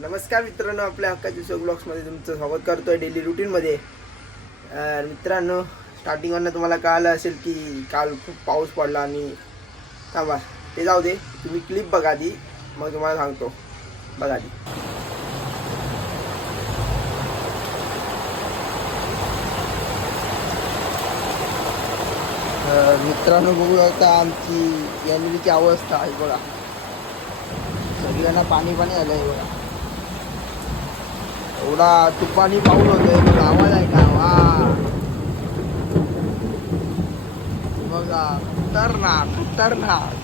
नमस्कार मित्रांनो, आपल्या हक्काच्या शो ब्लॉग्समध्ये तुमचं स्वागत करतोय डेली रुटीनमध्ये. मित्रांनो, स्टार्टिंगवरनं तुम्हाला कळालं असेल की काल खूप पाऊस पडला आणि थांबा ते जाऊ दे, तुम्ही क्लिप बघा आधी, मग तुम्हाला सांगतो. बघा आधी. मित्रांनो बघू शकता आमची गॅलरीची अवस्था आहे बघा. सगळ्यांना पाणी पाणी आलंय बघा. एवढा तुफानी पाऊस होतोय, आवाज आहे का? वा बघा, खतरनाक खतरनाक.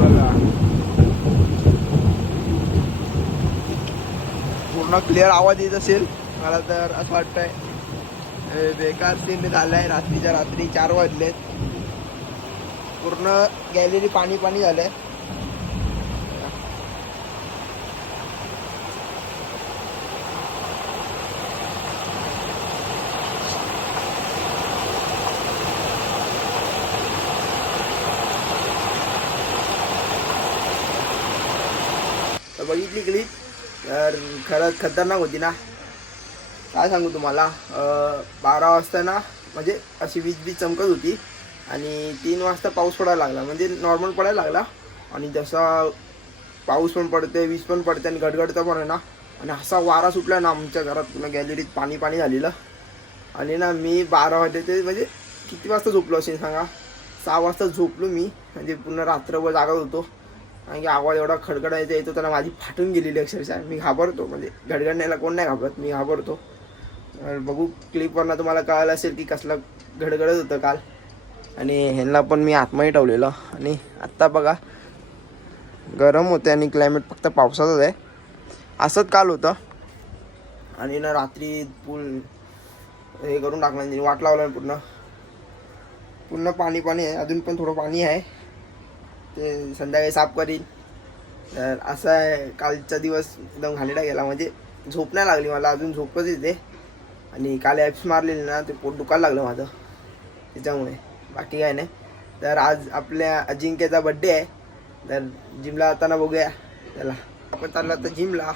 बघा पूर्ण क्लिअर आवाज येत असेल मला तर असं वाटतंय. बेकार सीन झालाय. रात्रीच्या रात्री 4 वाजलेत. पूर्ण गॅलरी पाणी पाणी झालंय. तर बघितली क्लिप, तर खरंच खतरनाक होती ना. काय सांगू तुम्हाला. 12 वाजता ना म्हणजे अशी वीज चमकत होती आणि 3 वाजता पाऊस पडायला लागला. म्हणजे नॉर्मल पडायला लागला आणि जसा पाऊस पण पडते, वीज पण पडते आणि गडगडतं पण आहे ना. आणि असा वारा सुटला ना आमच्या घरात, पूर्ण गॅलरीत पाणी पाणी झालेलं. आणि ना मी 12 वाजता ते म्हणजे किती वाजता झोपलो असेल सांगा. 6 वाजता झोपलो मी. म्हणजे पूर्ण रात्रभर जागत होतो. कारण की आवाज एवढा खडखडायचा येतो त्याला माझी फाटून गेलेली अक्षरशः. मी घाबरतो, म्हणजे गडगडण्याला कोण नाही घाबरत, मी घाबरतो. बघू क्लिपवरनं तुम्हाला कळालं असेल की कसलं गडगडत होतं काल. आणि ह्यांना पण मी आतमध्ये ठेवलेलं. आणि आत्ता बघा गरम होते आणि क्लायमेट फक्त पावसाचंच आहे. असंच काल होतं. आणि ना रात्री पूल हे करून टाकलं, वाट लावलं पूर्ण पाणी पाणी आहे. अजून पण थोडं पाणी आहे, ते संध्याकाळी साफ करीन. तर असं आहे. कालचा दिवस एकदम घाणेरडा गेला. म्हणजे झोप नाही लागली मला, अजून झोपच येते. आणि काल ॲप्स मारलेली ना, ते पोट दुखायला लागलं माझं त्याच्यामुळे, बाकी काय नाही. तर आज आपल्या अजिंक्यचा बड्डे आहे. तर जिमला जाताना बघूया त्याला. आपण चाललो तर जिमला.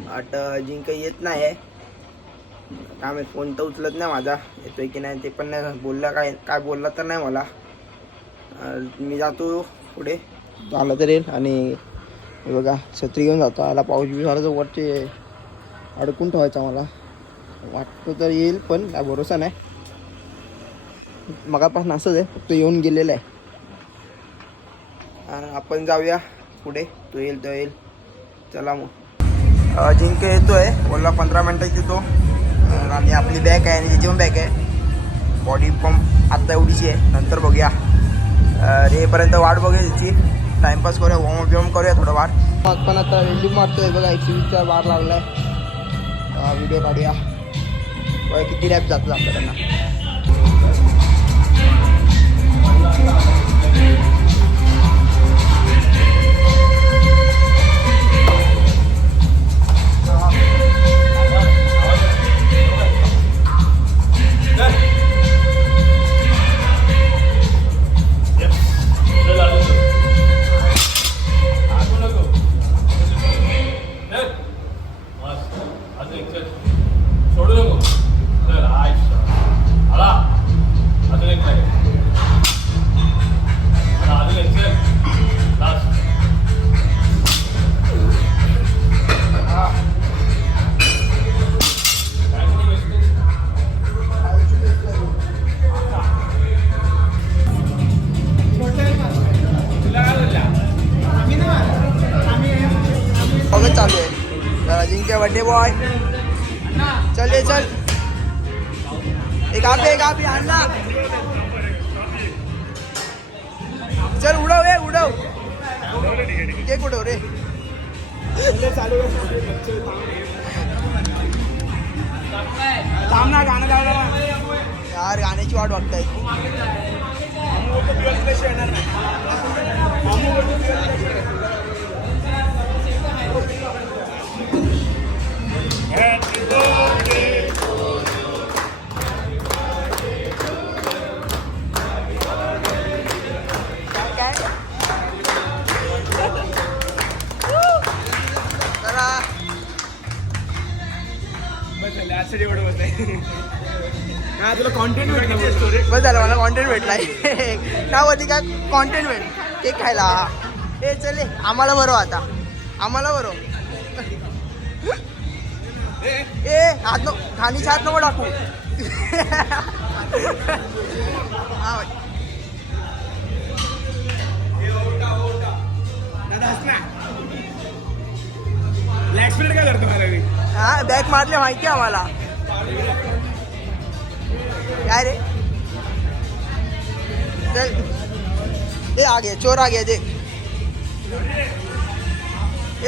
बट अजिंक्य येत नाही आहे. काय माहीत, फोन तर उचलत नाही माझा, येतोय की नाही ते पण नाही बोलला. काय बोलला तर नाही मला. मी जातो पुढे, आला तर येईल. आणि हे बघा छत्री घेऊन जातो. आला पाऊस बी झाला तर वरचे अडकून ठेवायचा मला वाटतं, तर येईल पण काय भरोसा नाही. मगापासून असंच आहे, फक्त येऊन गेलेलं आहे. आपण जाऊया पुढे, तो येईल. चला मग. अजिंक्य येतोय, बोलला 15 मिनटात येतो. आणि आपली बॅग आहे आणि त्याची पण बॅग आहे. बॉडी पंप आत्ता एवढीची आहे, नंतर बघूया. रेपर्यंत वाट बघूया त्याची. टाइमपास करूया, वॉर्म करूया थोडं वाट. पण आता वेल्डिंग मारतोय बघा. 120चा बार लागलाय. व्हिडिओ काढूया बघा किती लॅप जातात आपल्याकडनं. चालू आहे अजिंक्य बर्थडे बॉय. चल एक आपी आणला. चल उडव केक उडव रे. थांब ना, गाणं गायला यार. गाण्याची वाट बघताय. तुला कॉन्टेंट भेटलं. बस झालं मला कॉन्टेंट भेटलाय. नाव होती का कॉन्टेंट भेट केक खायला. हे चले आम्हाला बरोबर आता आम्हाला बरोबर. ए हात नको खाणीच्या हात नको टाकू. हा भाई ब्लॅक स्प्रेड काय करतो मला रे? हा बॅग मारले माहिती आहे आम्हाला. काय रे चल ए आगे चोर आगे देख.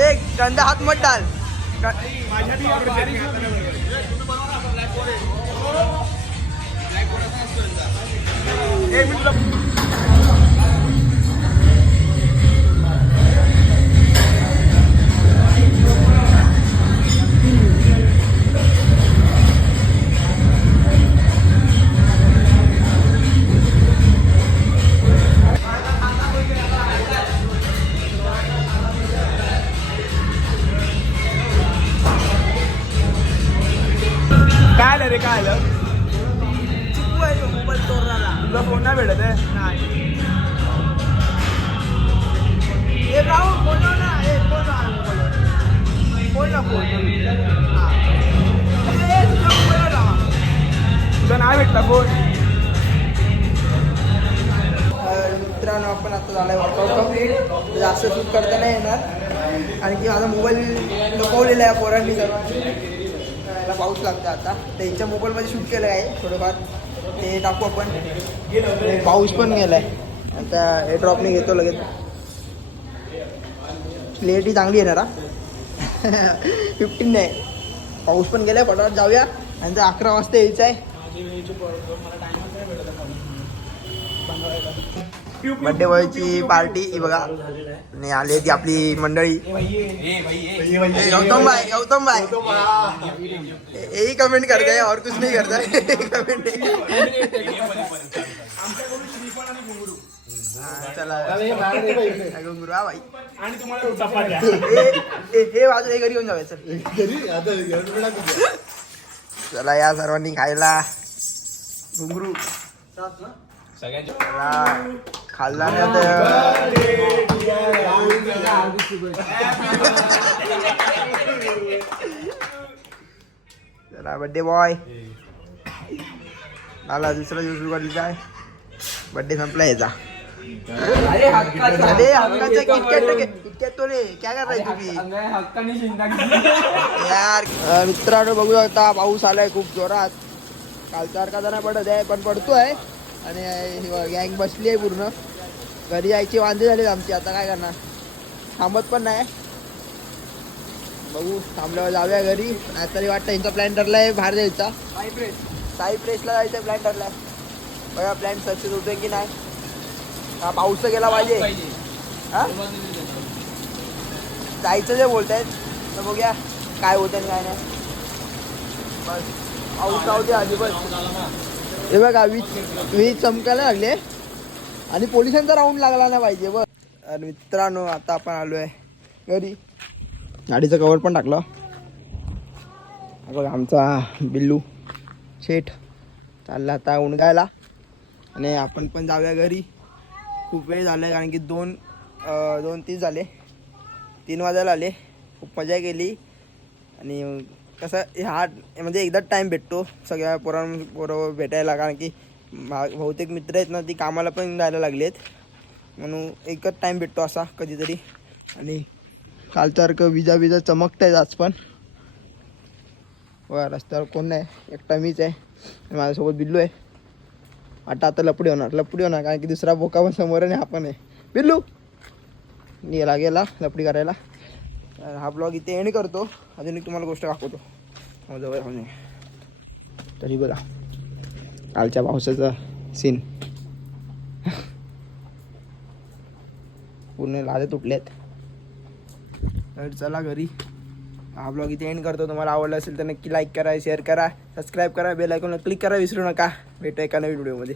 एक गंदा हात मत डाल. माझ्या बी आवडते. एक मिनिट. काय आलं रे काय आलं? चिकू आहे तो मोबाईल चोरला. तुझा फोन नाही भेटत आहे? नाही ए राहुल फोन लाव ना. ए फोन ना फोन. तुझा नाही भेटला फोन. मित्रांनो आपण आता झालाय वर्कआउट कंप्लीट. जास्त शूट करता नाही येणार कारण की माझा मोबाईल लपवलेला आहे पोरांनी सर्वांनी. याला पाऊस लागतं आता. त्यांच्या मोबाईलमध्ये शूट केलं आहे थोडंफार ते टाकू आपण. पाऊस पण गेलाय आता. हे ड्रॉपने घेतो लगेच. क्लिअरिटी चांगली येणार हा. 15 नाही पाऊस पण गेलाय. फटाफट जाऊया आणि 11 वाजता यायचं आहे. बड्डे बॉयची पार्टी ही बघा आणि आली ती आपली मंडळी. गौतम भाई यही कमेंट करते हैं और कुछ नहीं करता है. कमेंट चला घुंगरू हा भाई. आणि तुम्हाला चपात्या. हे बाजू हे घरी येऊन जाऊया. चला या सर्वांनी खायला घुंगरू. खाल्ला चला बड्डे बॉय आला. दुसरा दिवस उघडली काय बड्डे संपला याचा. अरे हक्काचा किटकॅट तो रे काय करायचं तुम्ही यार. मित्रांनो बघू शकता पाऊस आलाय खूप जोरात. कालसारखा तर नाही पडत आहे पण पडतोय. आणि गँग बसली आहे पूर्ण. घरी जायची वांदे झालेत आमची. आता काय करणार थांबत पण नाही. बघू थांबल्यावर जाऊया घरी. तरी वाटतं यांचा प्लॅन ठरला आहे बाहेर जायचा. सायप्रेसला जायचा प्लॅन ठरला आहे. बघा प्लॅन सक्सेस होतोय की नाही. हा पाऊस तर गेला पाहिजे. हा जायचं जे बोलत आहेत तर बघूया काय होतं आणि काय नाही. बस पाऊस राहू दे आधी. बस हे बघा वीज चमकायला लागले आणि पोलिसांचा राऊंड लागला नाही पाहिजे. बघ आणि मित्रांनो आता आपण आलो आहे घरी. गाडीचं कवर पण टाकलं. बघा आमचा बिल्लू शेठ चालला आता उणगायला आणि आपण पण जाऊया घरी. खूप वेळ झाला आहे कारण की 2:30 झाले. 3 वाजायला आले. खूप मजा केली आणि कसं हा म्हणजे एकदाच टाईम भेटतो सगळ्या पोरांबरोबर भेटायला. कारण की बहुतेक मित्र आहेत ना ती कामाला पण जायला लागली आहेत म्हणून एकच टाईम भेटतो असा कधीतरी. आणि कालसारखं विजा चमकत आहेत आज पण. वा रस्त्यावर कोण नाही एकटा मीच आहे आणि माझ्यासोबत बिल्लू आहे. आता लपडी होणार कारण की दुसरा बोका पण समोर आहे आणि हा पण आहे. बिल्लू गेला लपडी करायला. हा ब्लॉग इथे एंड करतो. अजून एक तुम्हाला गोष्ट दाखवतो जवळ होणे. तरी बघा कालच्या पावसाचा सीन. पूर्ण लादे तुटलेत. तर चला घरी. हा ब्लॉग इथे एंड करतो. तुम्हाला आवडला असेल तर नक्की लाईक करा, शेअर करा, सबस्क्राईब करा, बेल आयकॉनला क्लिक करा विसरू नका. भेटूया एका नवीन व्हिडिओमध्ये.